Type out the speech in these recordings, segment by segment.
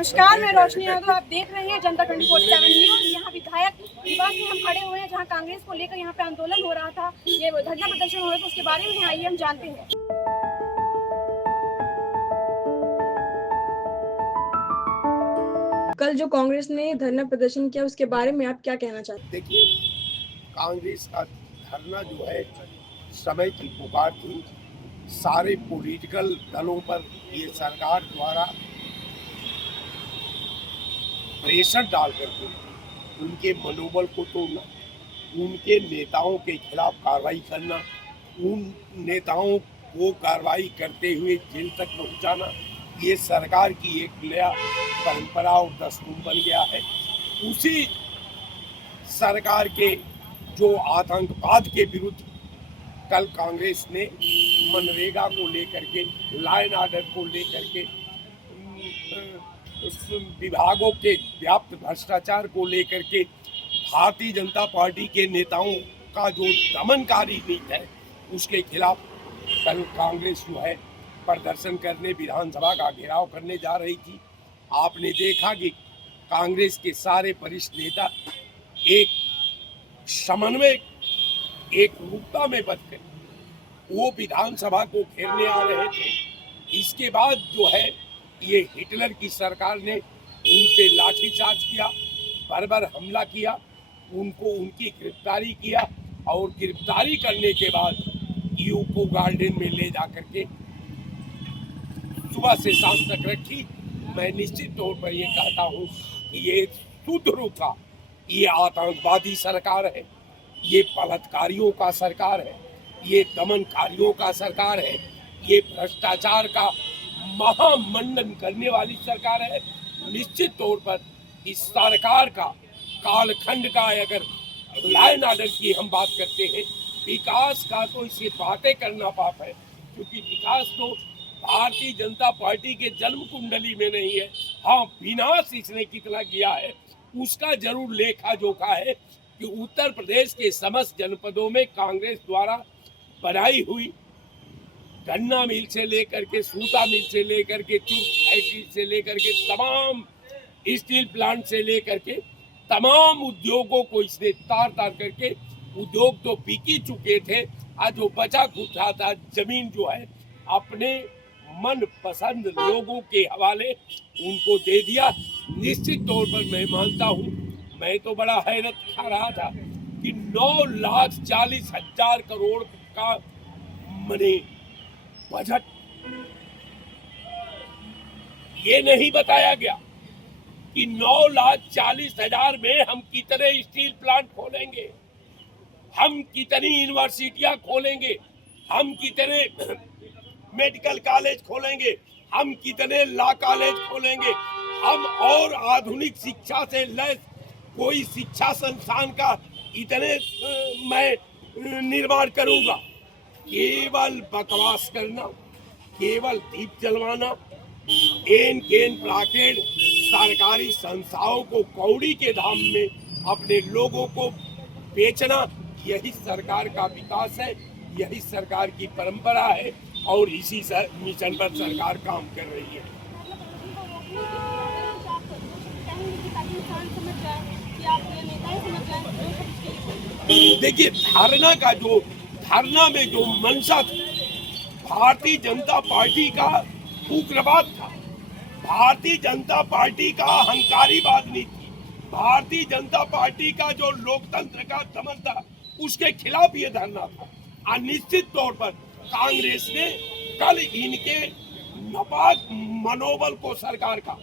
नमस्कार, मैं रोशनी यादव। आप देख रहे हैं जनता 24/7 न्यूज। यहाँ विधायक निवास में हम खड़े हुए हैं, जहाँ कांग्रेस को लेकर यहाँ पे आंदोलन हो रहा था, ये धरना प्रदर्शन हो रहा था, उसके बारे में आइए हम जानते हैं। कल जो कांग्रेस ने धरना प्रदर्शन किया, उसके बारे में आप क्या कहना चाहते हैं? देखिए, कांग्रेस का धरना जो है समय की पुकार थी। सारे पॉलिटिकल दलों पर ये सरकार द्वारा प्रेशर डाल करके उनके मनोबल को तोड़ना, उनके नेताओं के खिलाफ कार्रवाई करना, उन नेताओं को कार्रवाई करते हुए जेल तक पहुंचाना, ये सरकार की एक नया परंपरा और दस्तूर बन गया है। उसी सरकार के जो आतंकवाद के विरुद्ध कल कांग्रेस ने मनरेगा को लेकर के, लॉ एंड ऑर्डर को लेकर के, विभागों के व्याप्त भ्रष्टाचार को लेकर के भारतीय जनता पार्टी के नेताओं का जो दमनकारी नीति है, उसके खिलाफ कल कांग्रेस जो है प्रदर्शन करने विधानसभा का घेराव करने जा रही थी। आपने देखा कि कांग्रेस के सारे वरिष्ठ नेता एक समन्वय, एक रूपता में बचकर वो विधानसभा को घेरने आ रहे थे। इसके बाद जो है ये हिटलर की सरकार ने उन पे लाठीचार्ज किया, बर्बर हमला किया, उनको उनकी गिरफ्तारी किया और गिरफ्तारी करने के बाद यूको गार्डन में ले जा करके सुबह से शाम तक रखी। मैं निश्चित तौर पर ये कहता हूँ कि ये सुधरू का, ये आतंकवादी सरकार है, ये बलात्कारियों का सरकार है, ये दमनकारियों का सरकार है, ये भ्रष्टाचार का महामंडन करने वाली सरकार है। निश्चित तौर पर इस सरकार का कालखंड का, अगर लॉ एंड ऑर्डर की हम बात करते हैं, विकास का तो इसे बातें करना पाप है, क्योंकि विकास तो भारतीय जनता पार्टी के जन्म कुंडली में नहीं है। हाँ, विनाश इसने कितना किया है उसका जरूर लेखा जोखा है कि उत्तर प्रदेश के समस्त जनपदों में कांग्रेस द्वारा बनाई हुई गन्ना मिल से लेकर के, सूता मिल से लेकर के, चूट फैक्ट्री से लेकर के, तमाम स्टील प्लांट से लेकर के तमाम उद्योगों को इसने तार तार करके, उद्योग तो बिक ही चुके थे, आज जो बचा खुचा था जमीन जो है अपने मन पसंद लोगों के हवाले उनको दे दिया। निश्चित तौर पर मैं मानता हूँ, मैं तो बड़ा हैरत खा रहा था कि 9,40,000 करोड़ का मनी बजट, ये नहीं बताया गया कि 9,40,000 में हम कितने स्टील प्लांट खोलेंगे, हम कितनी यूनिवर्सिटियां खोलेंगे, हम कितने मेडिकल कॉलेज खोलेंगे, हम कितने लॉ कॉलेज खोलेंगे, हम और आधुनिक शिक्षा से लैस कोई शिक्षा संस्थान का इतने मैं निर्माण करूंगा। केवल बकवास करना, केवल दीप जलवाना, एन केन ब्राकेट सरकारी संस्थाओं को कौड़ी के दाम में अपने लोगों को बेचना, यही सरकार का विकास है, यही सरकार की परंपरा है और इसी मिशन पर सरकार काम कर रही है। देखिए, धरना में जो मंशा था, भारतीय जनता पार्टी का उग्रवाद था, भारतीय जनता पार्टी का अहंकारीवाद नहीं थी, भारतीय जनता पार्टी का जो लोकतंत्र का दमन था, उसके खिलाफ ये धरना था। और निश्चित तौर पर कांग्रेस ने कल इनके नापाक मनोबल को सरकार का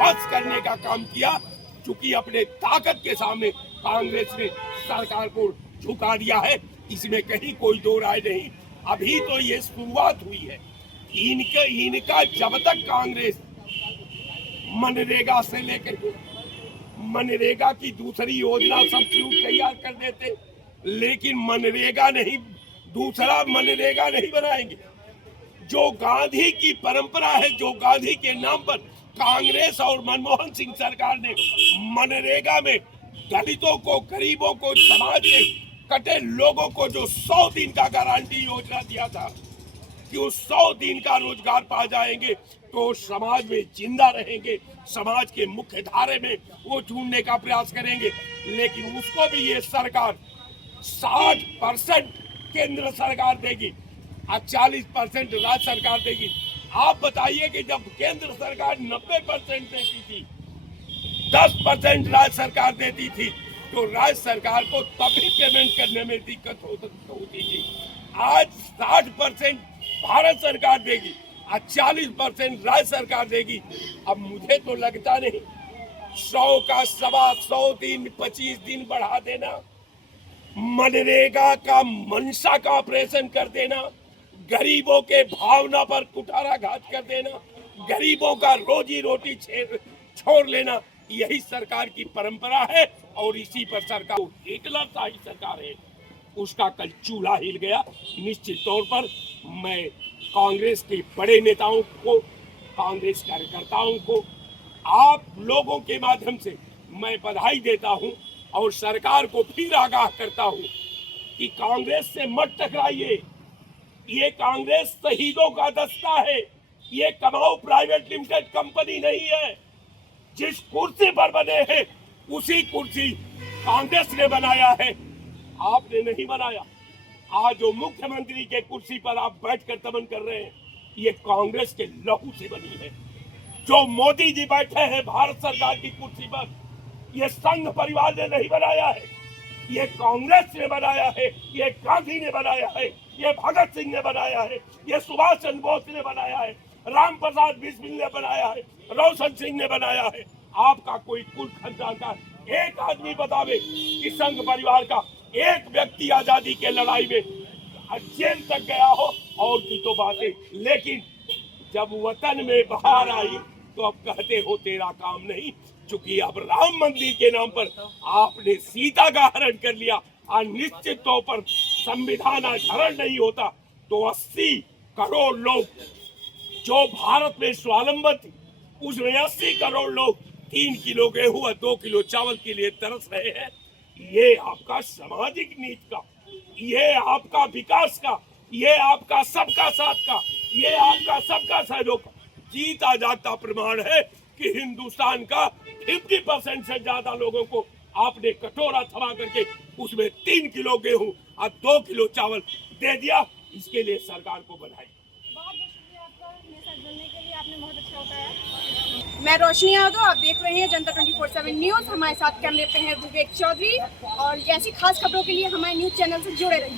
बस करने का काम किया, चूंकि अपने ताकत के सामने कांग्रेस ने सरकार को झुका दिया है, इसमें कहीं कोई दो राय नहीं। अभी तो ये शुरुआत हुई है। इनका जब तक कांग्रेस मनरेगा से लेकर के, मनरेगा की दूसरी योजना सब तैयार कर देते, लेकिन मनरेगा नहीं, दूसरा मनरेगा नहीं बनाएंगे। जो गांधी की परंपरा है, जो गांधी के नाम पर कांग्रेस और मनमोहन सिंह सरकार ने मनरेगा में दलितों को, गरीबों को, समाज के कटे लोगों को जो 100 दिन का गारंटी योजना दिया था, कि उस 100 दिन का रोजगार पा जाएंगे तो समाज में जिंदा रहेंगे, समाज के मुख्य धारे में वो ढूंढने का प्रयास करेंगे। लेकिन उसको भी ये सरकार 60% केंद्र सरकार देगी और 40% राज्य सरकार देगी। आप बताइए कि जब केंद्र सरकार 90% देती थी, 10% राज्य सरकार देती थी, तो राज्य सरकार को तभी पेमेंट करने में दिक्कत होती थी। आज 60% भारत सरकार देगी और 40% राज्य सरकार देगी। अब मुझे तो लगता नहीं 100 का 125 दिन 25 दिन बढ़ा देना, मनरेगा का मनसा का ऑपरेशन कर देना, गरीबों के भावना पर कुठाराघात कर देना, गरीबों का रोजी रोटी छोड़ लेना, यही सरकार की परंपरा है। और इसी पर सरकार हिटलर शाही सरकार है, उसका कल चूल्हा हिल गया। निश्चित तौर पर मैं कांग्रेस के बड़े नेताओं को, कांग्रेस कार्यकर्ताओं को, आप लोगों के माध्यम से मैं बधाई देता हूं और सरकार को फिर आगाह करता हूं कि कांग्रेस से मत टकराइए। ये कांग्रेस शहीदों का दस्ता है, ये कमाऊ प्राइवेट लिमिटेड कंपनी नहीं है। जिस कुर्सी पर बने हैं उसी कुर्सी कांग्रेस ने बनाया है, आपने नहीं बनाया। आज जो मुख्यमंत्री के कुर्सी पर आप बैठकर दमन कर रहे हैं, ये कांग्रेस के लहू से बनी है। जो मोदी जी बैठे हैं भारत सरकार की कुर्सी पर, ये संघ परिवार ने नहीं बनाया है, ये कांग्रेस ने बनाया है, ये गांधी ने बनाया है, ये भगत सिंह ने बनाया है, ये सुभाष चंद्र बोस ने बनाया है, राम प्रसाद बिस्मिल ने बनाया है, रोशन सिंह ने बनाया है। आपका कोई कुल खानदान का एक आदमी बतावे कि संघ परिवार का एक व्यक्ति आजादी के लड़ाई में जेल तक गया हो, और की तो बातें। लेकिन जब वतन में बाहर आई तो अब कहते हो तेरा काम नहीं, चूंकि अब राम मंदिर के नाम पर आपने सीता का हरण कर लिया और निश्चित तौर पर संविधान आज हरण नहीं होता तो 80 करोड़ लोग जो भारत में स्वावलंबन थे, उसमें 80 करोड़ लोग 3 किलो गेहूं और 2 किलो चावल के लिए तरस रहे हैं। ये आपका सामाजिक नीति का, ये आपका विकास का, ये आपका सबका साथ का, ये आपका सबका सहयोग का जीता जाता प्रमाण है कि हिंदुस्तान का 50% से ज्यादा लोगों को आपने कटोरा थमा करके उसमें 3 किलो गेहूं और 2 किलो चावल दे दिया। इसके लिए सरकार को बधाई। मैं रोशनी यादव, आप देख रहे हैं जनता 24/7 न्यूज़। हमारे साथ कैमरे पे हैं विवेक चौधरी, और ऐसी खास खबरों के लिए हमारे न्यूज़ चैनल से जुड़े रहिए।